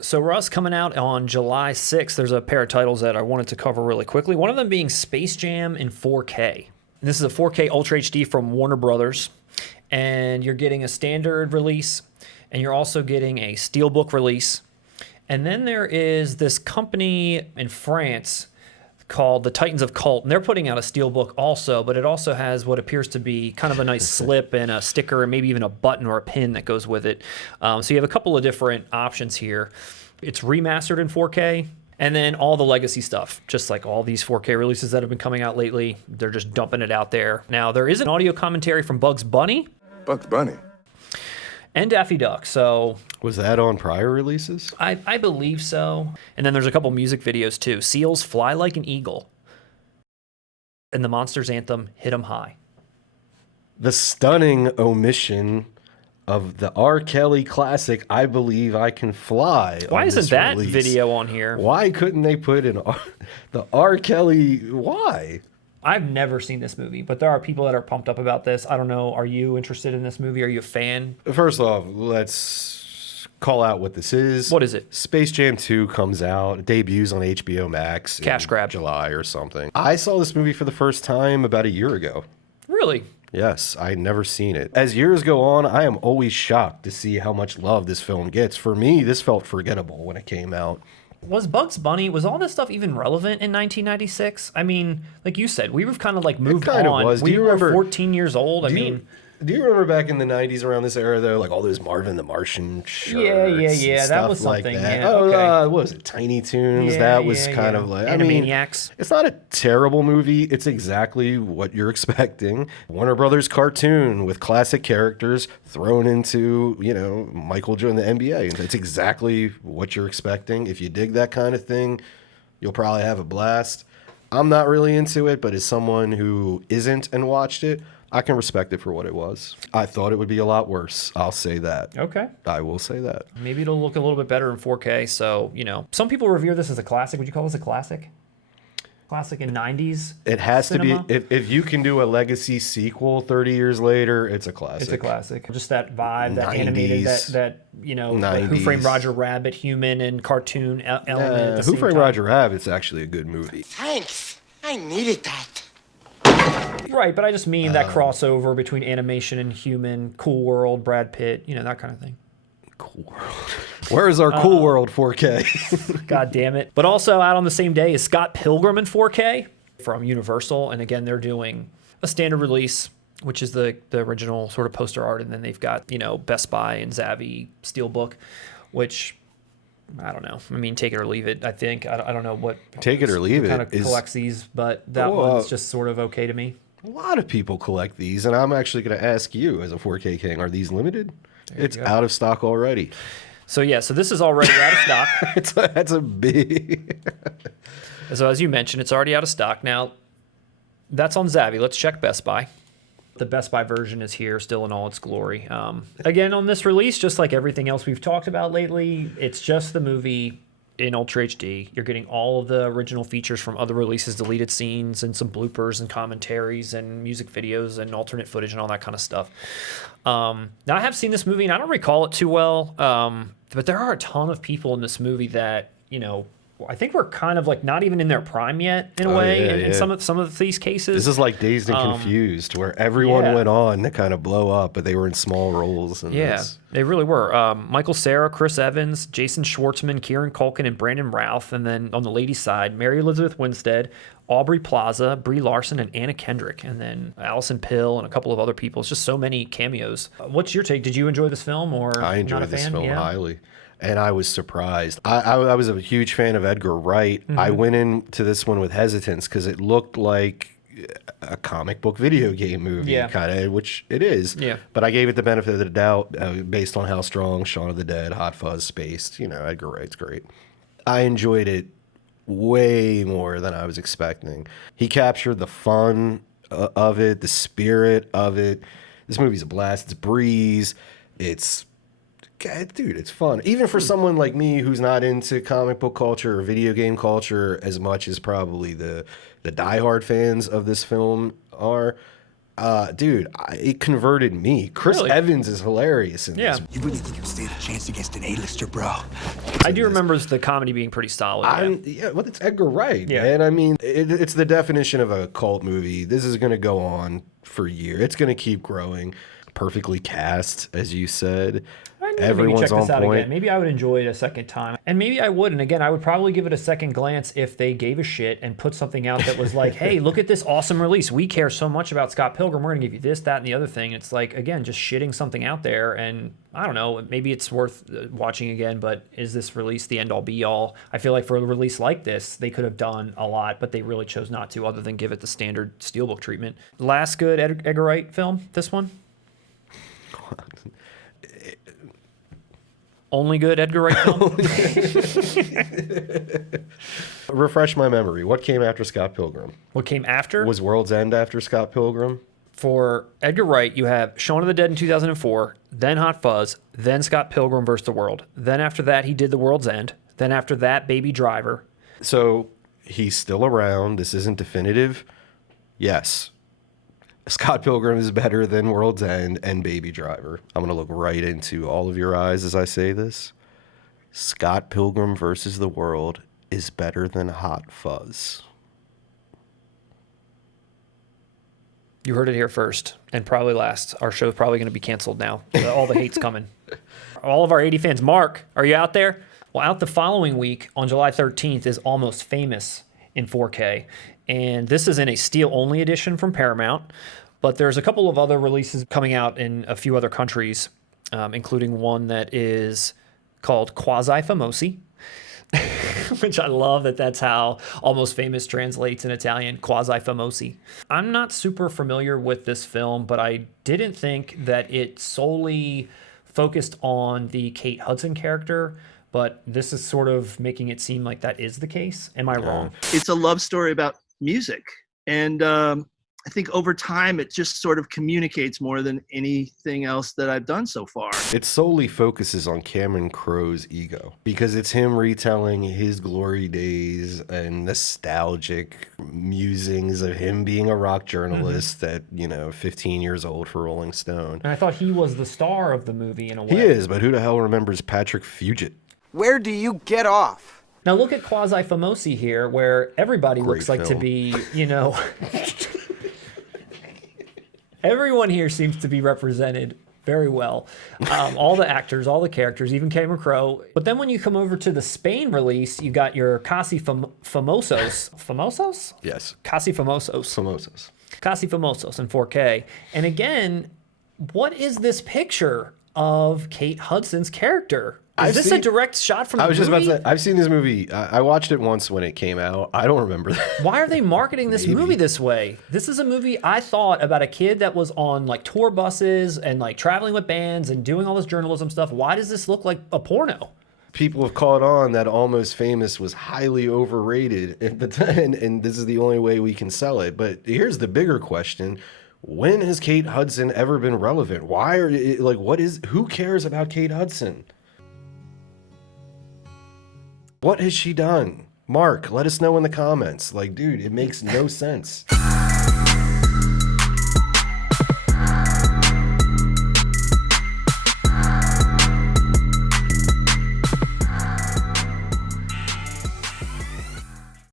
So Russ, coming out on July 6th, there's a pair of titles that I wanted to cover really quickly. One of them being Space Jam in 4K. And this is a 4K Ultra HD from Warner Brothers. And you're getting a standard release, and you're also getting a Steelbook release. And then there is this company in France called the Titans of Cult, and they're putting out a Steelbook also, but it also has what appears to be kind of a nice slip and a sticker and maybe even a button or a pin that goes with it. So you have a couple of different options here. It's remastered in 4K, and then all the legacy stuff, just like all these 4K releases that have been coming out lately, they're just dumping it out there. Now, there is an audio commentary from Bugs Bunny. Bugs Bunny. And Daffy Duck, so... Was that on prior releases? I believe so. And then there's a couple music videos, too. Seals Fly Like an Eagle. And the Monsters anthem, Hit 'em High. The stunning omission of the R. Kelly classic, I Believe I Can Fly. Why isn't that video on here? Why couldn't they put the R. Kelly... Why? I've never seen this movie, but there are people that are pumped up about this. I don't know. Are you interested in this movie? Are you a fan? First off, let's call out what this is. What is it? Space Jam 2 comes out. It debuts on HBO Max Cash grab. July or something. I saw this movie for the first time about a year ago. Really? Yes, I'd never seen it. As years go on, I am always shocked to see how much love this film gets. For me, this felt forgettable when it came out. Was Bugs Bunny, was all this stuff even relevant in 1996? I mean, like you said, we were kind of like moved on. Was. We were 14 years old. Do you remember back in the 90s around this era, though, like all those Marvin the Martian shirts? Yeah. That was something. Like that? Yeah, what was it? Tiny Toons? That was kind of like... Animaniacs. It's not a terrible movie. It's exactly what you're expecting. Warner Brothers cartoon with classic characters thrown into, Michael Jordan, the NBA. It's exactly what you're expecting. If you dig that kind of thing, you'll probably have a blast. I'm not really into it, but as someone who isn't and watched it, I can respect it for what it was. I thought it would be a lot worse. I'll say that. Okay. I will say that. Maybe it'll look a little bit better in 4K. So, some people revere this as a classic. Would you call this a classic? Classic in 90s? It has cinema? to be. If you can do a legacy sequel 30 years later, it's a classic. It's a classic. Just that vibe, that 90s, animated, that Who Framed Roger Rabbit, human and cartoon element. Who Framed Roger Rabbit's actually a good movie. Thanks. I needed that. Right, but I just mean that crossover between animation and human, Cool World, Brad Pitt, that kind of thing. Cool World. Where is our Cool World 4K? God damn it. But also out on the same day is Scott Pilgrim in 4K from Universal. And again, they're doing a standard release, which is the original sort of poster art. And then they've got, Best Buy and Zavvi Steelbook, which... I don't know. I mean, take it or leave it, I think. I don't know what... Take it or leave it. Kind of collects these, but that one's just sort of okay to me. A lot of people collect these, and I'm actually going to ask you, as a 4K king, are these limited? It's out of stock already. So this is already out of stock. That's a big... So as you mentioned, it's already out of stock. Now, that's on Zavvi. Let's check Best Buy. The Best Buy version is here still in all its glory. Again, on this release, just like everything else we've talked about lately, it's just the movie in Ultra HD. You're getting all of the original features from other releases, deleted scenes, and some bloopers and commentaries and music videos and alternate footage and all that kind of stuff. Now, I have seen this movie, and I don't recall it too well, but there are a ton of people in this movie that, I think we're kind of like not even in their prime yet in a way in some of these cases. This is like Dazed and Confused, where everyone went on to kind of blow up, but they were in small roles. They really were. Michael Cera, Chris Evans, Jason Schwartzman, Kieran Culkin, and Brandon Routh. And then on the ladies' side, Mary Elizabeth Winstead, Aubrey Plaza, Brie Larson, and Anna Kendrick. And then Allison Pill and a couple of other people. It's just so many cameos. What's your take? Did you enjoy this film? Or I enjoyed this film highly. And I was surprised. I was a huge fan of Edgar Wright. I went into this one with hesitance because it looked like a comic book video game movie, kind of, which it is. Yeah. But I gave it the benefit of the doubt based on how strong Shaun of the Dead, Hot Fuzz, Spaced. Edgar Wright's great. I enjoyed it way more than I was expecting. He captured the fun of it, the spirit of it. This movie's a blast. It's a breeze. Dude, it's fun. Even for someone like me who's not into comic book culture or video game culture as much as probably the diehard fans of this film are, Dude, it converted me. Chris Really? Evans is hilarious in Yeah. this. You really think you stand a chance against an A-lister, bro? I do remember the comedy being pretty solid. Yeah. Well, it's Edgar Wright, Yeah. man. I mean, it's the definition of a cult movie. This is going to go on for years. It's going to keep growing. Perfectly cast, as you said. I need to maybe Everyone's check on this out point. again. Maybe I would enjoy it a second time. And maybe I would. And again, I would probably give it a second glance if they gave a shit and put something out that was like, hey, look at this awesome release. We care so much about Scott Pilgrim. We're going to give you this, that, and the other thing. It's like, again, just shitting something out there. And I don't know, maybe it's worth watching again, but is this release the end all be all? I feel like for a release like this, they could have done a lot, but they really chose not to, other than give it the standard Steelbook treatment. Last good Edgar Wright film, this one? Only good Edgar Wright film? Refresh my memory. What came after Scott Pilgrim? What came after? Was World's End after Scott Pilgrim? For Edgar Wright, you have Shaun of the Dead in 2004, then Hot Fuzz, then Scott Pilgrim vs. the World. Then after that, he did The World's End. Then after that, Baby Driver. So he's still around. This isn't definitive. Yes. Scott Pilgrim is better than World's End and Baby Driver. I'm going to look right into all of your eyes as I say this. Scott Pilgrim versus the World is better than Hot Fuzz. You heard it here first, and probably last. Our show's probably going to be canceled now. All the hate's coming. All of our 80 fans. Mark, are you out there? Well, out the following week, on July 13th, is Almost Famous in 4K. And this is in a steel-only edition from Paramount. But there's a couple of other releases coming out in a few other countries, including one that is called Quasi Famosi, which I love that's how Almost Famous translates in Italian, Quasi Famosi. I'm not super familiar with this film, but I didn't think that it solely focused on the Kate Hudson character, but this is sort of making it seem like that is the case. Am I wrong? It's a love story about music. And I think over time, it just sort of communicates more than anything else that I've done so far. It solely focuses on Cameron Crowe's ego because it's him retelling his glory days and nostalgic musings of him being a rock journalist at, 15 years old for Rolling Stone. And I thought he was the star of the movie in a way. He is, but who the hell remembers Patrick Fugit? Where do you get off? Now look at Quasi Famosi here, where everybody Great looks like to film. be, everyone here seems to be represented very well. All the actors, all the characters, even Cameron Crowe. But then when you come over to the Spain release, you got your Casi Famosos. Famosos? Yes. Casi Famosos. Samosas. Casi Famosos in 4K. And again, what is this picture of Kate Hudson's character? Is I've this seen- a direct shot from the I was movie? just about to say, I've seen this movie. I watched it once when it came out. I don't remember that. Why are they marketing this movie this way? This is a movie I thought about a kid that was on like tour buses and like traveling with bands and doing all this journalism stuff. Why does this look like a porno? People have caught on that Almost Famous was highly overrated at the time, and this is the only way we can sell it. But here's the bigger question. When has Kate Hudson ever been relevant? Why are who cares about Kate Hudson? What has she done? Mark, let us know in the comments. Dude, it makes no sense.